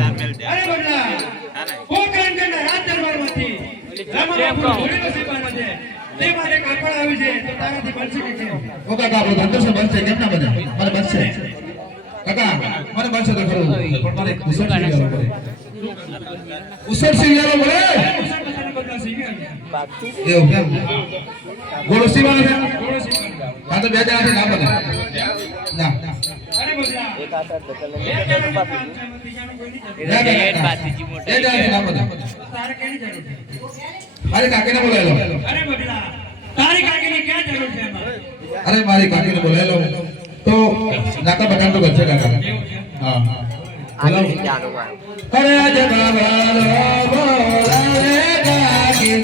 અરે બગલા કોકણ કે રાજ દરબારમાંથી રામાબાપુનો ઘોડીનો સિપાનો છે તે મારે કાપડ આવી છે તો તારાથી બનશે કે કેમ ઓ કાકા આપણો ધંધો છે બનશે કેમ ના બને મને બનશે કાકા મને બનશે તો ખરું પણ મારે ઉસળ સિંગારો બોલે એવું કેમ ગોળો સીવાનો છે હા તો બે જણાથી ના બને ના અરે બગલા એક આટા ધકલ બે જણાથી ના બને તારે કેની જરૂર છે મારી કાકીને બોલાવી લો અરે બગલા તારી કાકીની ક્યાં જરૂર છે એમાં અરે મારી કાકીને બોલાવી લો તો નાકા બટાણ તો બનશે કાકા હા આગળ જાનો માં અરે જગવાલો બોલાવે કાકી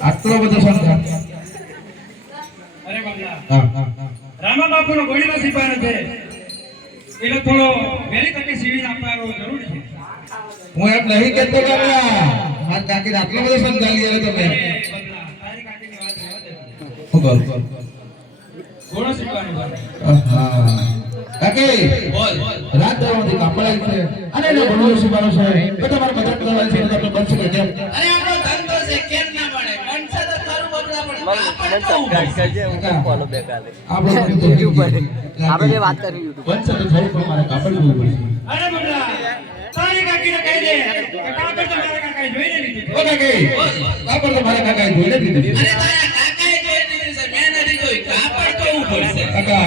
આટલો બધો સંખ્યા અરે બગલા હા રામાબાપુનો ઘોડીનો સિપાનો છે એટલે થોડો વહેલી તકે સીવી આપવાનો જરૂરી છે હું એમ નહીં કહેતો કે મારી કાકીને આટલો બધો સંખ્યા લઈ આવ્યો તમે બગલા તારી કાકીની વાત રહેવા દે શું કરું ઘોડો સિપાનો છે કાકી બોલ રાત દરવાથી કાપડ આવી છે અને એનો ઘોડો સીવાનો છે તો તમારે મદદ કરવાની છે તો આપણે બનશે કે કેમ અરે આપણો ધંધો છે કેમ ના મળે બનશે તો તારું બગલા પણ મને સબસ્ક્રાઇબ કરજે હું ફોલો બેક આલે આપણે YouTube પર આપણે વાત કરી YouTube બનશે તો થયું પણ મારે કાપડ જોવું પડશે અરે બગલા તારી કાકીને કહી દે કે કાપડ તો મારા કાકાએ જોઈને લીધી ઓ કાકી કાપડ તો મારા કાકાએ જોઈને દીધું છે અરે તારા કાકાએ જોઈને લીધી છે મેં નથી જોઈ કાપડ તો ઉપર છે કાકા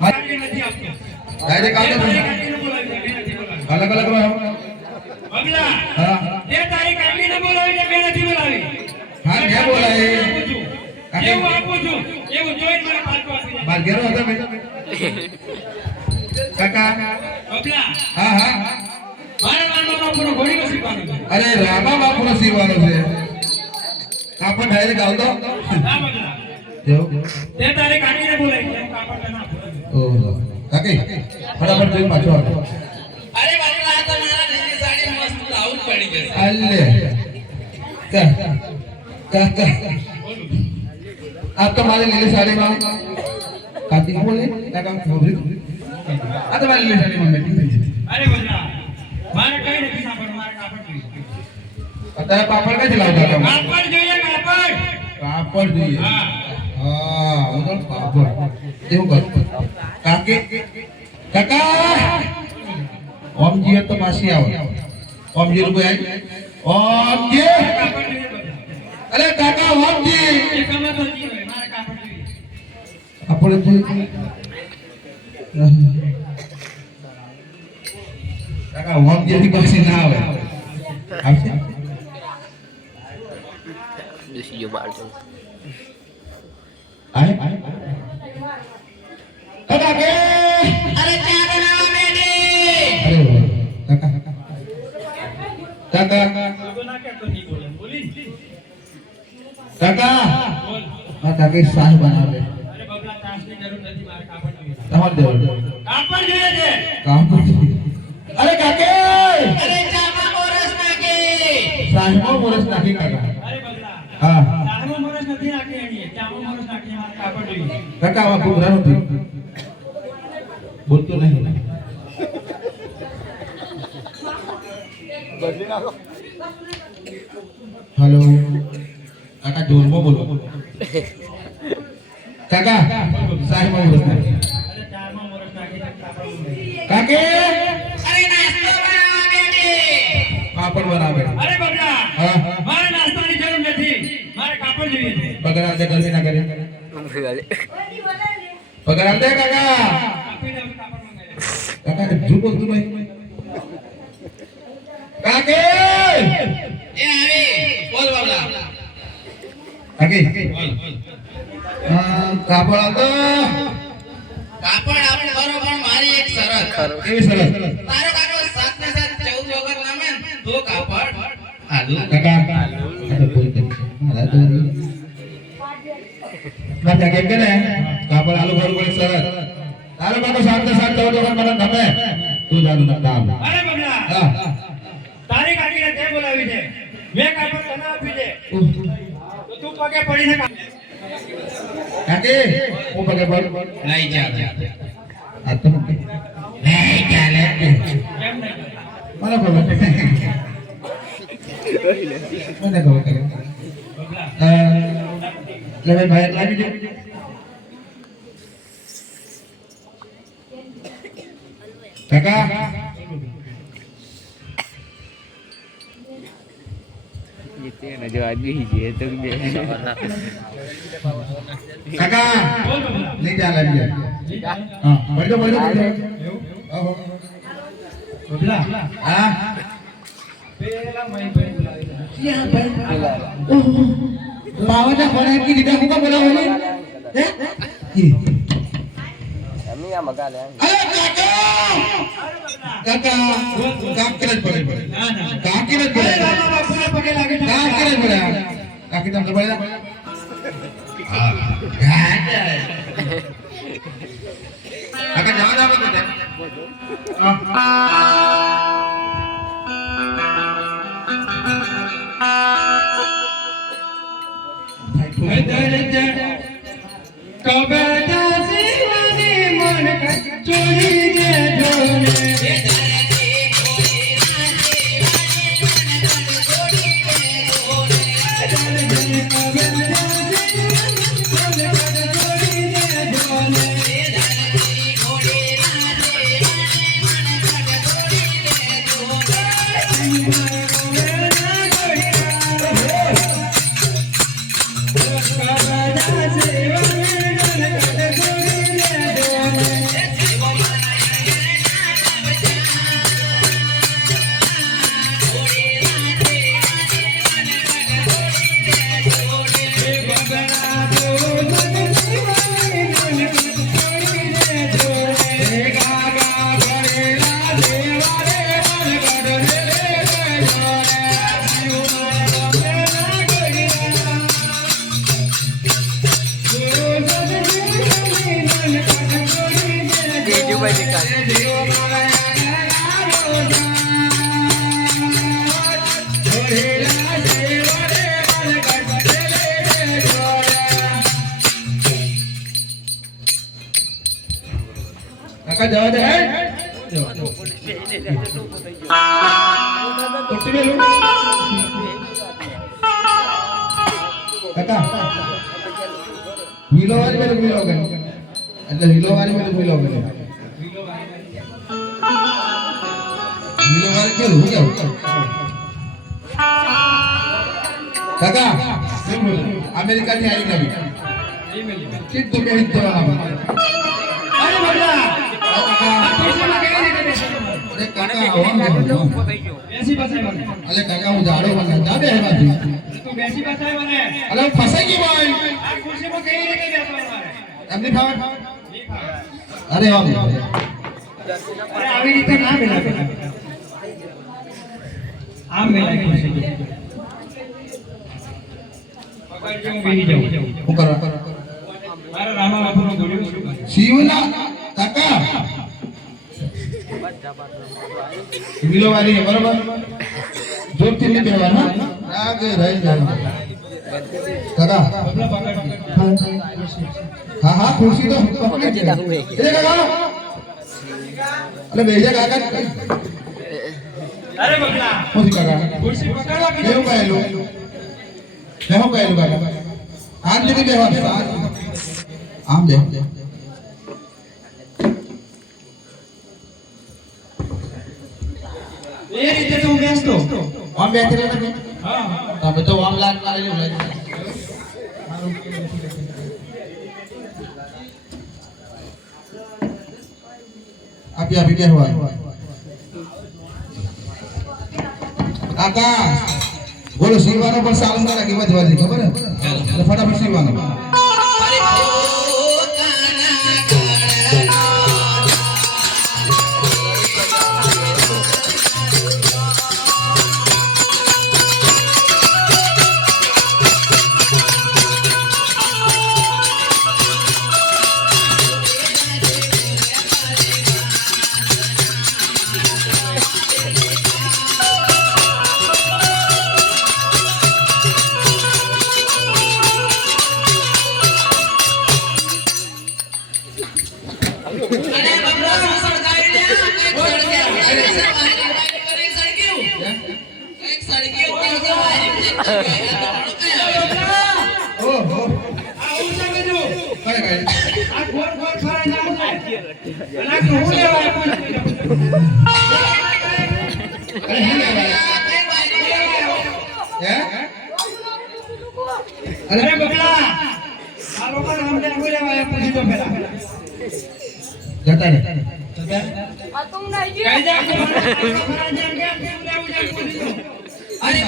કાકી નથી આપતો ડાયરેક્ટ તારી આવતો કાકીને બોલાવી દે મેં નથી બોલાવી અલગ અલગ રહો બગલા હા તે તારી કાકીને બોલાવી દે મેં નથી બોલાવી હા ક્યાં બોલાય એવું આપું છું એવું જોઈને મને પાછું આપી દે બાર ઘેરો હતો ભાઈ કાકા બગલા હા હા મારા રામાબાપુનો ઘોડીનો સિપાનો છે અરે રામા બાપુનો સીવાનો છે કાપડ ડાયરેક્ટ આવતો હા બગલા એવું તે તારી કાકીને બોલાવી દે કાપડ તો ના બોલાવી ઓહો કાકી ફટાફટ જોઈ પાછો આવો અરે બગલા આ તો મારા લીલી સાડી મસ્ત લાઉડ પડી જશે અલ્લે કા આ તો મારી લીલી સાડીમાં કાકી બોલે કાકા ખોરી આ તો મારી લીલી સાડીમાં મેટિંગ થઈ છે અરે બગલા મારે કઈ નથી સાંભળવું મારે કાપડ જોઈએ અત્યારે પાપડ કઈ લાવતા હતા કાપડ જોઈએ કાપડ પાપડ જોઈએ હા હા હું તો પાપડ એવું કરું કાકી કાકા ઓમજી તો માસી આવો ઓમજી રૂપ આવી ઓમજી કાપડ જોઈએ બગલા અરે કાકા ઓમજી એ કમર તો જીવે મારે કાપડ જોઈએ આપણે કાકા ઓમજી થી પછી ના આવે આવશે દુસરી જો બાર જો આય કાકા કે અરે ચા બનાવવા બેટી અરે કાકા કાકા ના કે તો નહીં બોલે બોલી કાકા બોલ આ કાકી શાહ બનાવે અરે બગલા ચાસની જરૂર નથી મારે કાપડ જોઈએ તમારે દેવ કાપડ જોઈએ છે કાપડ અરે કાકે અરે ચામાં મોરસ નાખે શાહમાં મોરસ નાખી કાકા અરે બગલા હા ચામાં મોરસ નથી નાખી એની ચામાં મોરસ નાખી મારે કાપડ જોઈએ કાકા આ ખૂબ રાનો થયો બોલતો નહીં હેલો કાકા જોરમાં બોલો કાકા શાહમાં મોરસ નાખી અરે ચામાં મોરસ નાખી કાપડ જોઈએ કાકે અરે નાસ્તો બનાવવા બેટી પાપડ બનાવે અરે બગલા હા મારે નાસ્તાની જરૂર નથી મારે કાપડ જોઈએ છે પગાર આલતે ગરમી ના કરે પગાર આલતે કાકા આપીને હવે કાપડ મંગાવ્યા કાકા જુ બોલતું નહીં કાકે એ આવી બોલ બગલા કાકે બોલ કાપડ આલતો કાપડ આપું ખરો પણ મારી એક શરત. ખરું. કેવી સરસ તારો કાકો 7 ને 7 14 વગર નામે ને તો કાપડ આલુ. કાકા આ તો બોલ દે મારા તો ના કેમ કે ને કાપડ આલુ ભરું પડે સરસ તારો કાકો 7 ને 7 14 વગર મને ગમે તું જાનું ના કામ અરે બબલા હા તારી કાકીને તે બોલાવી છે મેં કાપડ તને આપી છે તો તું પગે પડીને કાકી હું પગે પડ લઈ જા. આ તો નહીં ચાલે કેમ નહીં મને ખબર મને ખબર કરે બબલા લે ભાઈ લાગી દે કાકા જો આદમી છે તો બે કાકા બોલ બબલા નહીં ચાલે લાગી જાય હા પડજો પડજો પડજો આવો બબલા હા પેલા મય ભાઈ બોલાવી દે. ક્યાં ભાઈ ઓહો બાવાના ખોરાક કી લીધા હું કા બોલાવો ને હે અમે આ મગા લે અરે કાકા કામ કરે પડે ના ના કામ કરે અરે પડે રામા બાપુના પગે લાગે છે. કામ કરે પડે કાકી તમને પડે કાકા જવા દો બધું કબે દાસીવાની મન ચોરી દે જોને બીજુભાઈ નીકાળ કાકા જવા દે કાકા વીલો વાળી મેરે વીલો ગયો એટલે વીલો વાળી મેરે વીલો ગયો વીલો વાળી કે હું ગયા કાકા અમેરિકા થી આવી નવી ચિત્ત તો કહી દેવાના અરે બબલા આ ખુરશીમાં કેવી રીતે બેસી અરે કાકા આવો બેસી બસાય મને અરે કાકા હું જાડો બના જા બે બાજુ તું બેસી બસાય મને અરે ફસાઈ ગઈ ભાઈ આ ખુરશીમાં કેવી રીતે બેસવાનું મારે એમની ફાવર નહીં ફાવે. અરે આમ અરે આવી રીતે ના મેલાય આમ મેલાય ખુરશી પકડજો હું બેસી જાઉં હું કરવા મારા રામા બાપુનો ગોળ્યો છું શિવના કાકા વિલો વાળી બરોબર જોરથી નહીં બેહવા હા રાગ રહી જાય કાકા બબલા પકડજો હા હા ખુરશી તો પકડી છે એ કાકા અરે બેજા કાકા અરે બબલા ખુરશી કાકા ખુરશી પકડવા કેવું કહેલું કેવું કહેલું કાકા આજ નહીં બેહવા આમ બે એ રીતે તું બેસતો આમ બેઠી રહે તમે હા તમે તો આમ લાગ મારેલું લાગે આપી બેહવા કાકા બોલો શિવવાનો પણ સારું કરે કે વધવાજી ખબર હે એટલે ફટાફટ શિવવાનો અરે ઓ કાના અને બબલા શું સળગાવી લે એક સળગ્યું એક સળગ્યું ઓહો આ ઊંચા કરજો. કઈ કઈ આ ગોળ ગોળ ફરાઈ જાવ છે. અને આ શું લેવા આપ્યું છે? અરે હે અરે બબલા આ લોકોને અમને આવું લેવા આપ્યા પછી તો પેલા જતા રે કઈ જા કે ફરાઈ જાવ કેમ લેવું જાય પૂછી દો. અરે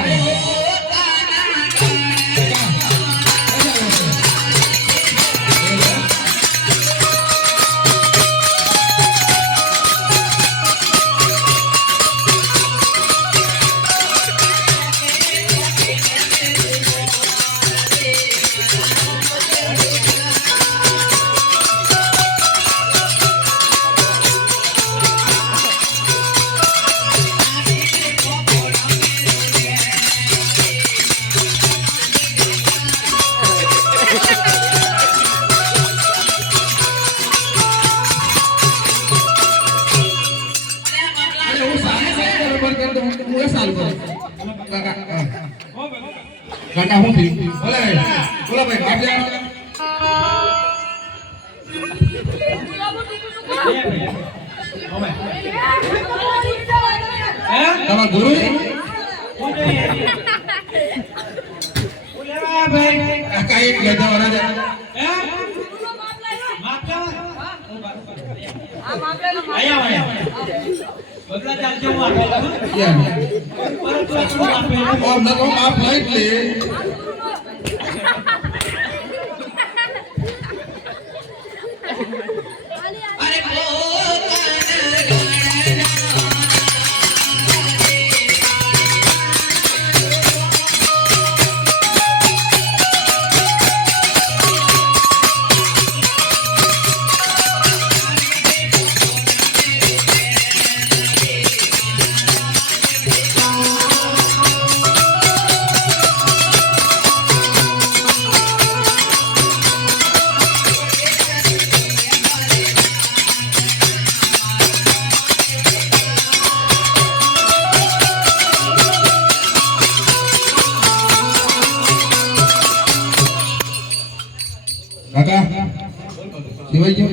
કાકા હું થી બોલે બોલો ભાઈ બાપ જા તમારા ગુરુ કાકા એક લેતા વરા જા और ना तो आप लाइट ले અરે કાકા સિવાય ગયો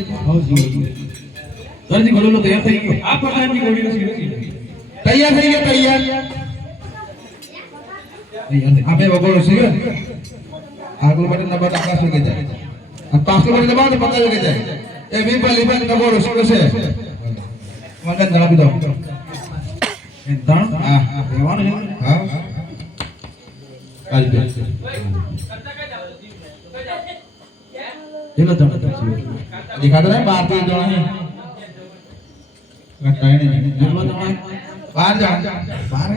દરજી ઘડોલો તૈયાર થઈ ગયો આ પ્રકારની ગોળીઓ છે. તૈયાર થઈ ગયો તૈયાર આપે વગોળો છે આગળ બટન દબાવ આકાશ લગે જાય અને પાછળ બટન દબાવ તો પકડ લગે જાય એ વિપલ વિપલ વગોળો શું છે મગન જણાવી દો એ દાણ હા રહેવાનું છે હા કાલ દે જેલો દાણ दिखाता है बाहर तो जो है लगता है नहीं जेलो दाण बाहर जा बाहर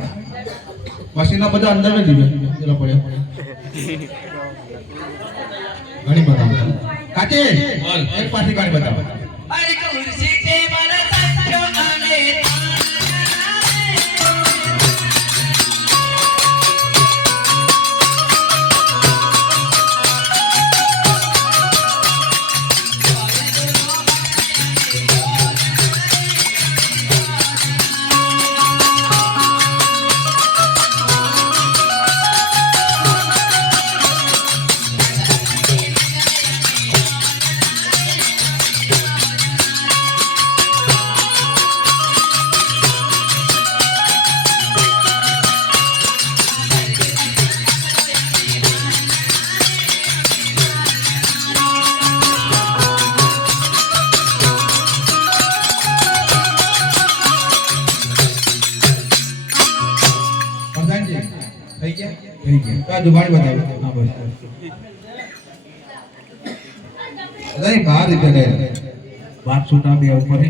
मशीना બધા અંદર में દીવે ચલો પડે ઘણી બતાવ કાચે બોલ એક પાછી ગાડી બતાવ અરે ખુરશી તે મારા સાચો આને થઈ ગયા આ દુબાડી બતાવો હા બસ નહીં બહાર રીતે ગયે વાત છૂટા બે ઉપર